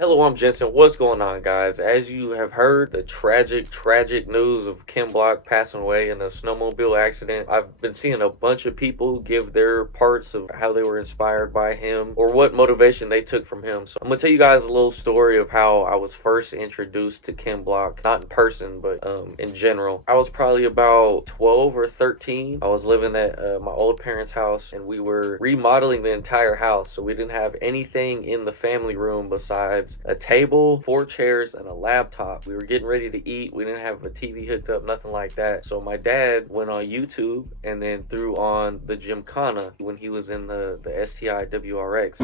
Hello, I'm Jensen. What's going on, guys? As you have heard, the tragic news of Ken Block passing away in a snowmobile accident. I've been seeing a bunch of people give their parts of how they were inspired by him or what motivation they took from him. So I'm gonna tell you guys a little story of how I was first introduced to Ken Block, not in person, but in general. I was probably about 12 or 13. I was living at my old parents' house, and we were remodeling the entire house, so we didn't have anything in the family room besides a table, 4 chairs, and a laptop. We were getting ready to eat. We didn't have a TV hooked up, nothing like that. So my dad went on YouTube and then threw on the Gymkhana when he was in the STI WRX.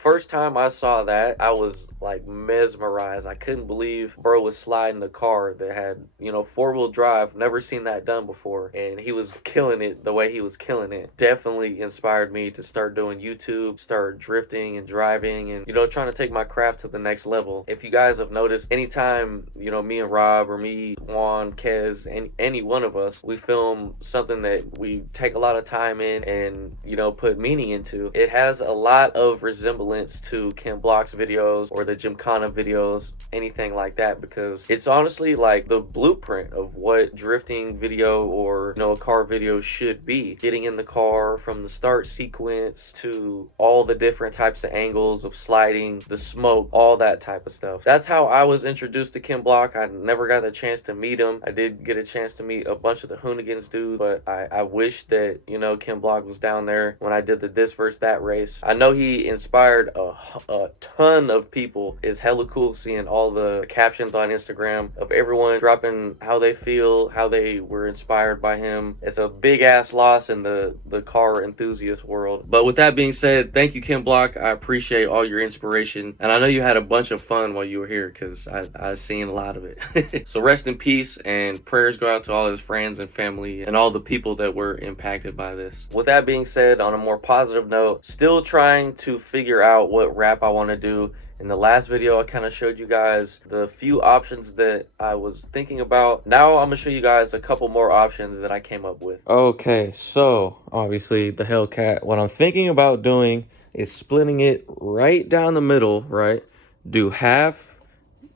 First time I saw that, I was like mesmerized. I couldn't believe bro was sliding a car that had, 4-wheel drive. Never seen that done before. And he was killing it the way he was killing it. Definitely inspired me to start doing YouTube, start drifting and driving and, trying to take my craft to the next level. If you guys have noticed, anytime, me and Rob or me, Juan, Kez, any one of us, we film something that we take a lot of time in and, put meaning into, it has a lot of resemblance to Ken Block's videos or the Gymkhana videos, anything like that, because it's honestly like the blueprint of what drifting video or a car video should be. Getting in the car from the start sequence to all the different types of angles of sliding, the smoke, all that type of stuff. That's how I was introduced to Ken Block. I never got the chance to meet him. I did get a chance to meet a bunch of the Hoonigans dudes, but I wish that Ken Block was down there when I did the this versus that race. I know he inspired a ton of people. It's hella cool seeing all the captions on Instagram of everyone dropping how they feel, how they were inspired by him. It's a big ass loss in the car enthusiast world. But with that being said, thank you, Ken Block. I appreciate all your inspiration, and I know you had a bunch of fun while you were here because I've seen a lot of it. So rest in peace, and prayers go out to all his friends and family and all the people that were impacted by this. With that being said, on a more positive note, still trying to figure out what wrap I want to do. In the last video, I kind of showed you guys the few options that I was thinking about. Now I'm gonna show you guys a couple more options that I came up with. Okay, so obviously the Hellcat, what I'm thinking about doing is splitting it right down the middle, right? Do half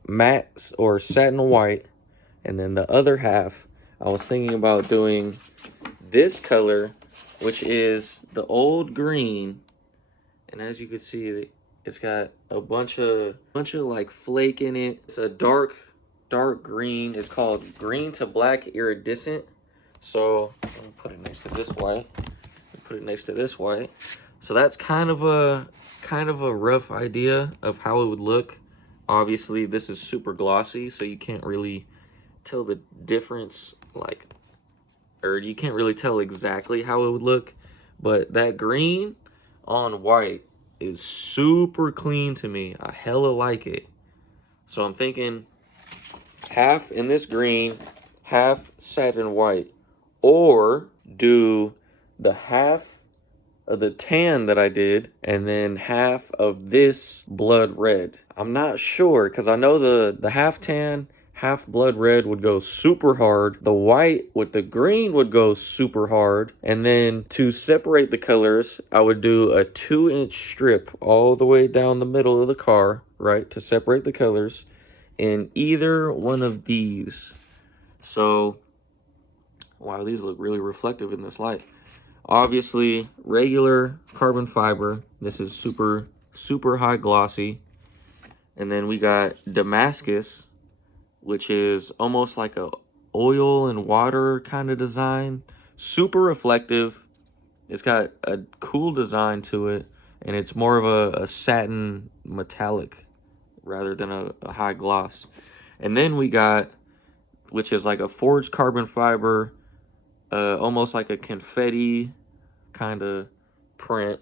matte or satin white, and then the other half, I was thinking about doing this color, which is the old green. And as you can see, it's got a bunch of like flake in it. It's a dark green. It's called green to black iridescent. So I'm gonna put it next to this white. Put it next to this white. So that's kind of a rough idea of how it would look. Obviously, this is super glossy, so you can't really tell the difference, or you can't really tell exactly how it would look. But that green on white is super clean to me. I hella like it. So I'm thinking half in this green, half satin white, or do the half of the tan that I did and then half of this blood red. I'm not sure because I know the half tan, half blood red would go super hard. The white with the green would go super hard. And then to separate the colors, I would do a 2-inch strip all the way down the middle of the car, right? To separate the colors in either one of these. So, wow, these look really reflective in this light. Obviously, regular carbon fiber. This is super high glossy. And then we got Damascus, which is almost like a oil and water kind of design. Super reflective. It's got a cool design to it, and it's more of a satin metallic rather than a high gloss. And then we got, which is like a forged carbon fiber, almost like a confetti kind of print,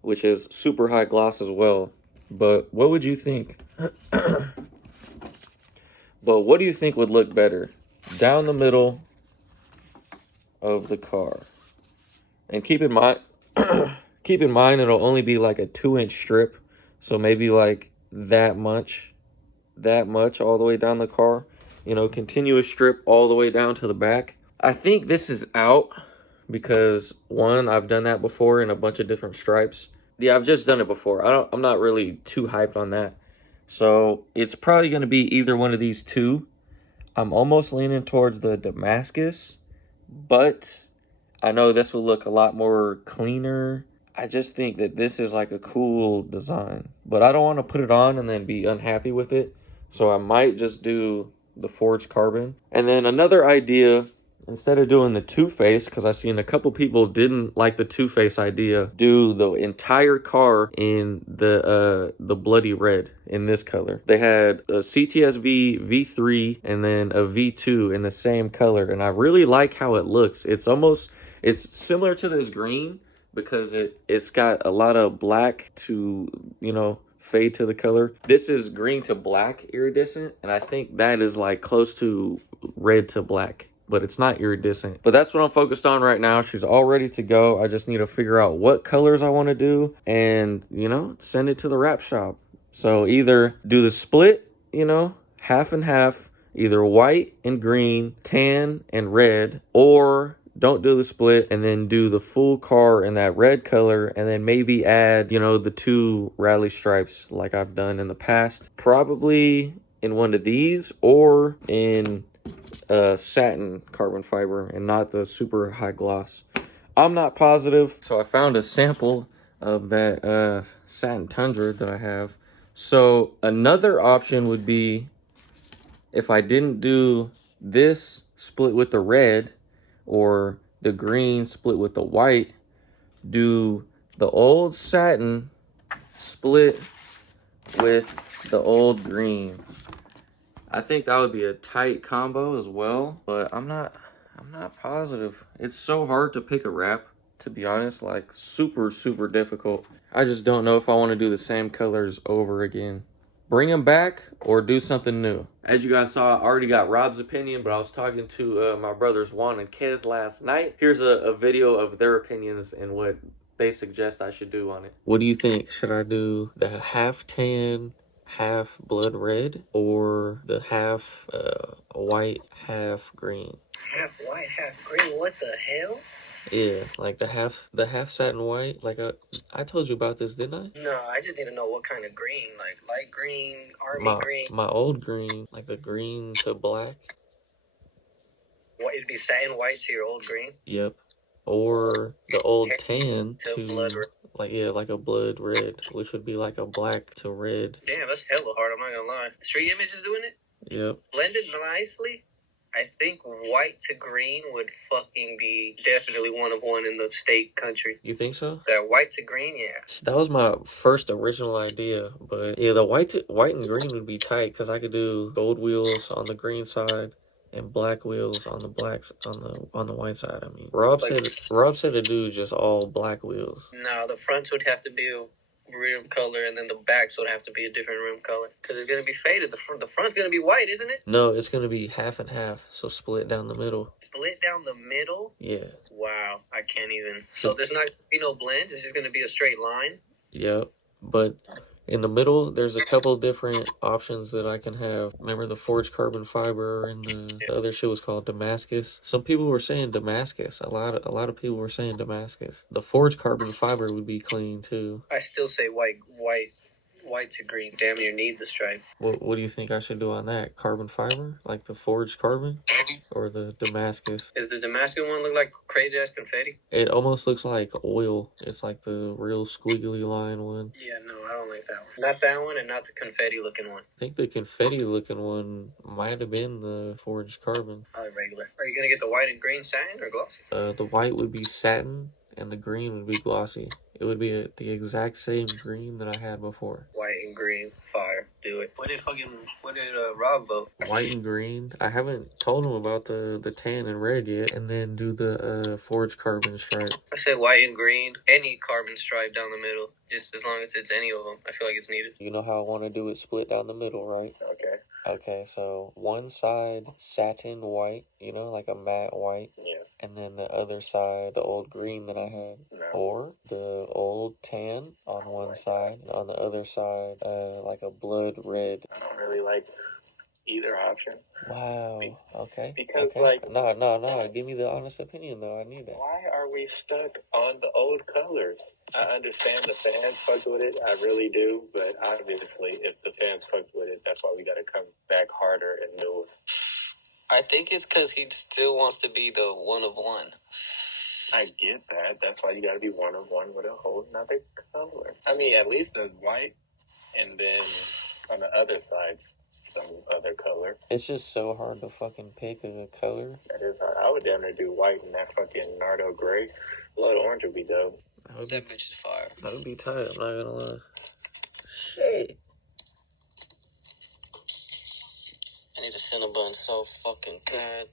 which is super high gloss as well. But what would you think? But what do you think would look better? Down the middle of the car. And keep in mind, it'll only be like a 2-inch strip So maybe like that much all the way down the car. You know, continuous strip all the way down to the back. I think this is out because one, I've done that before in a bunch of different stripes. Yeah, I've just done it before. I'm not really too hyped on that. So it's probably going to be either one of these two. I'm almost leaning towards the Damascus, but I know this will look a lot more cleaner. I just think that this is like a cool design, but I don't want to put it on and then be unhappy with it. So I might just do the forged carbon. And then another idea, instead of doing the two-face, because I've seen a couple people didn't like the two-face idea, do the entire car in the bloody red in this color. They had a CTSV V3 and then a V2 in the same color, and I really like how it looks. It's similar to this green because it's got a lot of black to, you know, fade to the color. This is green to black iridescent, and I think that is like close to red to black, but it's not iridescent. But that's what I'm focused on right now. She's all ready to go. I just need to figure out what colors I want to do and, you know, send it to the wrap shop. So either do the split, you know, half and half, either white and green, tan and red, or don't do the split and then do the full car in that red color and then maybe add, you know, the two rally stripes like I've done in the past. Probably in one of these or in satin carbon fiber and not the super high gloss. I'm not positive. So I found a sample of that satin tundra that I have. So another option would be if I didn't do this split with the red or the green split with the white, do the old satin split with the old green. I think that would be a tight combo as well, but I'm not positive. It's so hard to pick a wrap, to be honest, like super difficult. I just don't know if I want to do the same colors over again. Bring them back or do something new. As you guys saw, I already got Rob's opinion, but I was talking to my brothers Juan and Kez last night. Here's a video of their opinions and what they suggest I should do on it. What do you think? Should I do the half tan, half blood red, or the half white, half green? Half white, half green. What the hell? Yeah, like the half satin white. Like I told you about this, didn't I? No, I just need to know what kind of green. Like light green, army green. My old green, like the green to black. What, it'd be satin white to your old green? Yep. Or the old tan to blood red. like, yeah, like a blood red, which would be like a black to red. Damn, that's hella hard, I'm not gonna lie. Street Image is doing it? Yep. Blended nicely? I think white to green would fucking be definitely one of one in the state country. You think so? That white to green, yeah. That was my first original idea, but yeah, the white and green would be tight because I could do gold wheels on the green side and black wheels on the on the white side. I mean, Rob said to do just all black wheels. No, the fronts would have to be rim color, and then the backs would have to be a different rim color because it's gonna be faded. The front's gonna be white, isn't it? No, it's gonna be half and half, so split down the middle. Split down the middle? Yeah. Wow, I can't even. So there's not gonna be no blend. It's just gonna be a straight line. Yep, but in the middle, there's a couple different options that I can have. Remember the forged carbon fiber and the other shit was called Damascus. Some people were saying Damascus. A lot of people were saying Damascus. The forged carbon fiber would be clean too. I still say white to green. Damn near need the stripe. What do you think I should do on that? Carbon fiber? Like the forged carbon? Or the Damascus? Does the Damascus one look like crazy ass confetti? It almost looks like oil. It's like the real squiggly line one. Yeah, no, I don't like that one. Not that one and not the confetti looking one. I think the confetti looking one might have been the forged carbon. Probably regular. Are you gonna get the white and green satin or glossy? The white would be satin and the green would be glossy. It would be the exact same green that I had before. White and green, fire, do it. What did Rob vote? White and green. I haven't told him about the tan and red yet. And then do the forged carbon stripe. I said white and green. Any carbon stripe down the middle. Just as long as it's any of them. I feel like it's needed. You know how I want to do it split down the middle, right? Okay. Okay, so one side satin white, you know, like a matte white. Yes. And then the other side, the old green that I had. Nah, Or the old tan on one side, and on the other side, like a blood red. I don't really like either option. Wow. Okay. Because, okay. No. Give me the honest opinion, though. I need that. Why are we stuck on the old colors? I understand the fans fucked with it. I really do. But obviously, if the fans fucked with it, that's why we got to come back harder and newer. I think it's because he still wants to be the one of one. I get that. That's why you got to be one of one with a whole nother color. I mean, at least the white, and then on the other side, some other color. It's just so hard to fucking pick a color. That is hard. I would damn near do white and that fucking Nardo gray. Blood orange would be dope. That bitch is fire. That would be tight, I'm not gonna lie. Shit. I need a Cinnabon so fucking bad.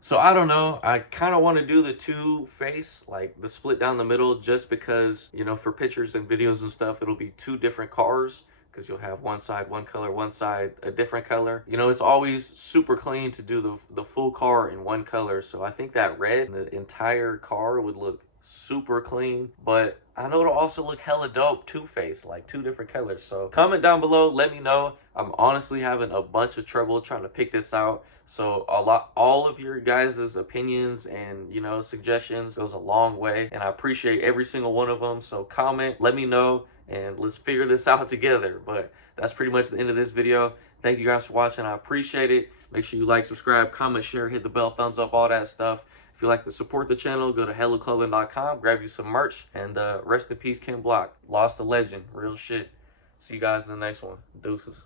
So I don't know. I kind of want to do the two face, like the split down the middle, just because, you know, for pictures and videos and stuff, it'll be two different cars, because you'll have one side one color, one side a different color. You know, it's always super clean to do the full car in one color. So I think that red in the entire car would look super clean, but I know it'll also look hella dope two-face, like two different colors. So comment down below, let me know. I'm honestly having a bunch of trouble trying to pick this out, so all of your guys' opinions and, you know, suggestions goes a long way, and I appreciate every single one of them. So comment, let me know, and let's figure this out together. But that's pretty much the end of this video. Thank you guys for watching. I appreciate it. Make sure you like, subscribe, comment, share, hit the bell, thumbs up, all that stuff. If you'd like to support the channel, go to HelloClothing.com, grab you some merch, and rest in peace, Ken Block. Lost a legend, real shit. See you guys in the next one. Deuces.